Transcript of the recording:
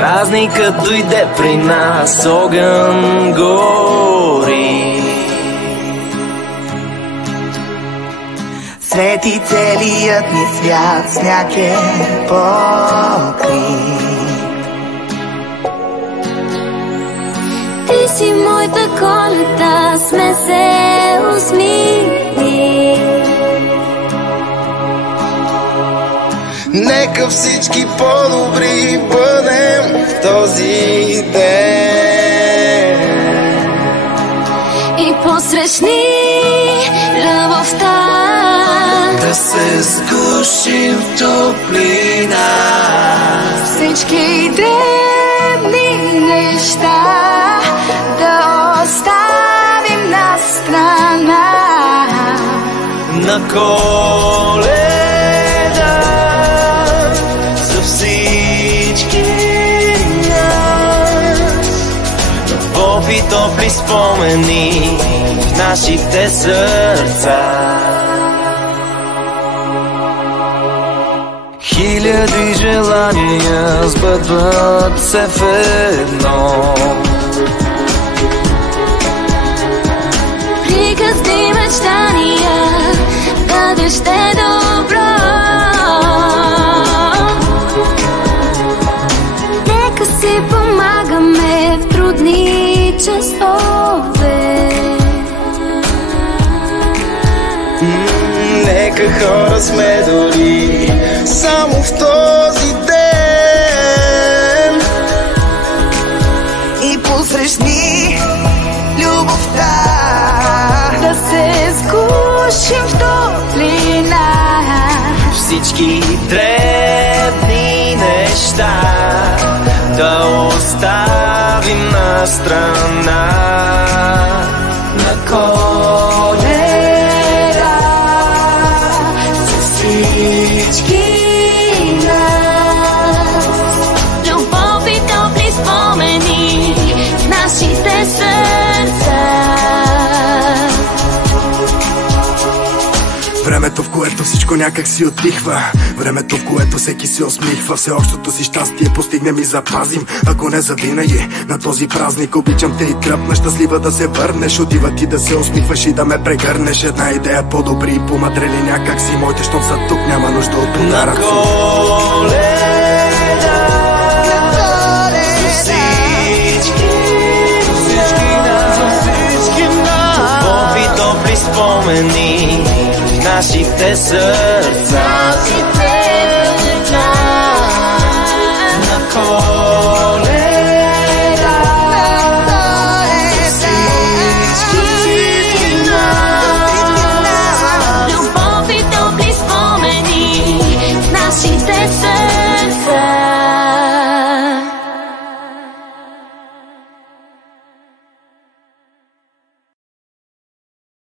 Празникът дойде при нас, огън гори. Свети целият ни свят, сняг е покри. Ти си моята Коледа, сме се усмихни. Нека всички по-добри бъдем в този ден и посрещни любовта, да се сгушим в топлина. Всички дребни неща да оставим на страна. На Коледа за всички нас, любов и топли спомени в нашите сърца. Хиляди желания сбъдват се в едно. Приказни мечтания, бъдеще добро. Нека си помагаме в трудни часове. Нека хора сме дори само в този ден и посрещни любовта, Да се сгушим в топлина. Всички дребни неща да оставим на страна. На Коледа за всички нас, Любов и топли спомени в нашите сърца. Времето, в което всичко някак си отихва, времето, в което всеки се усмихва, всеобщото си щастие постигнем и запазим, ако не завинаги. На този празник обичам те и тръпна, щастлива да се върнеш. Отива ти да се усмихваш и да ме прегърнеш. Една идея по-добри и помадрели някак си моите, щом са тук, няма нужда от подарък. на Коледа за всички нас, любов и топли спомени в нашите сърца.